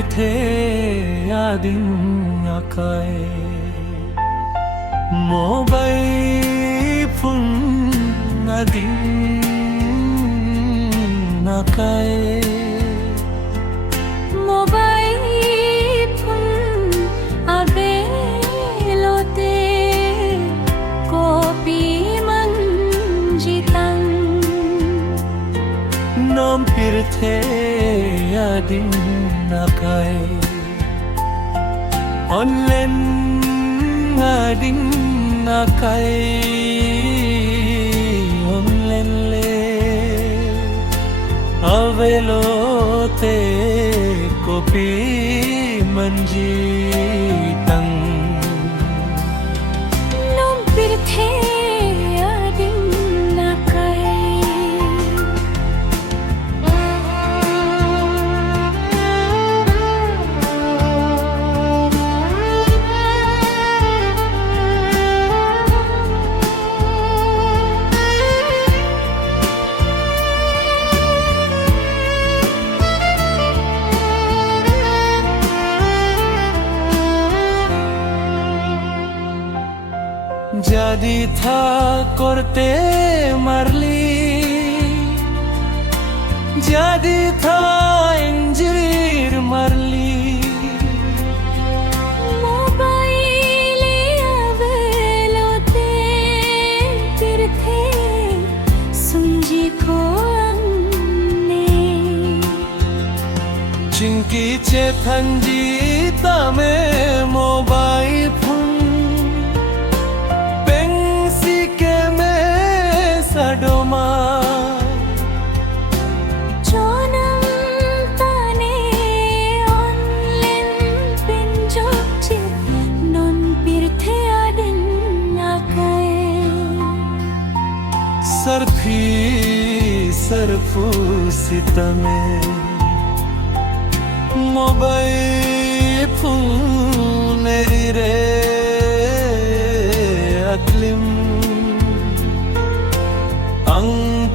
pirthe adin akai mobile phone adin akai nom pirthe adin akai online adin akai online le avelote kopi manjitang nom pirthe jadi tha korte marli jadi tha injir marli mobile avelote pirthe sunji ko anne chinki che thanji tame mobile phone Doma Chonam tane online pinjokche non pirthe adin akai sarfi sarfu sitame mobile phone re aklim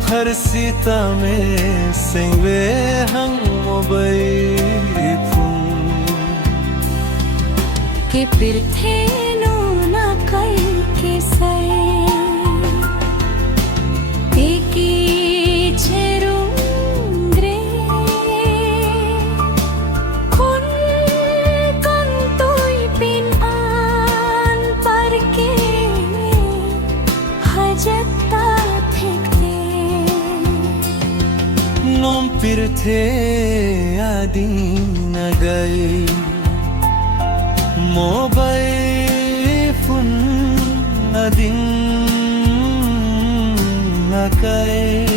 फरसीता में सिंगवे हंग mobile phone के pirthe no na kai ke sai eki cherundre kon kan toi pin an par ke hajatta nom pirthe adin agai mobile phone adin akai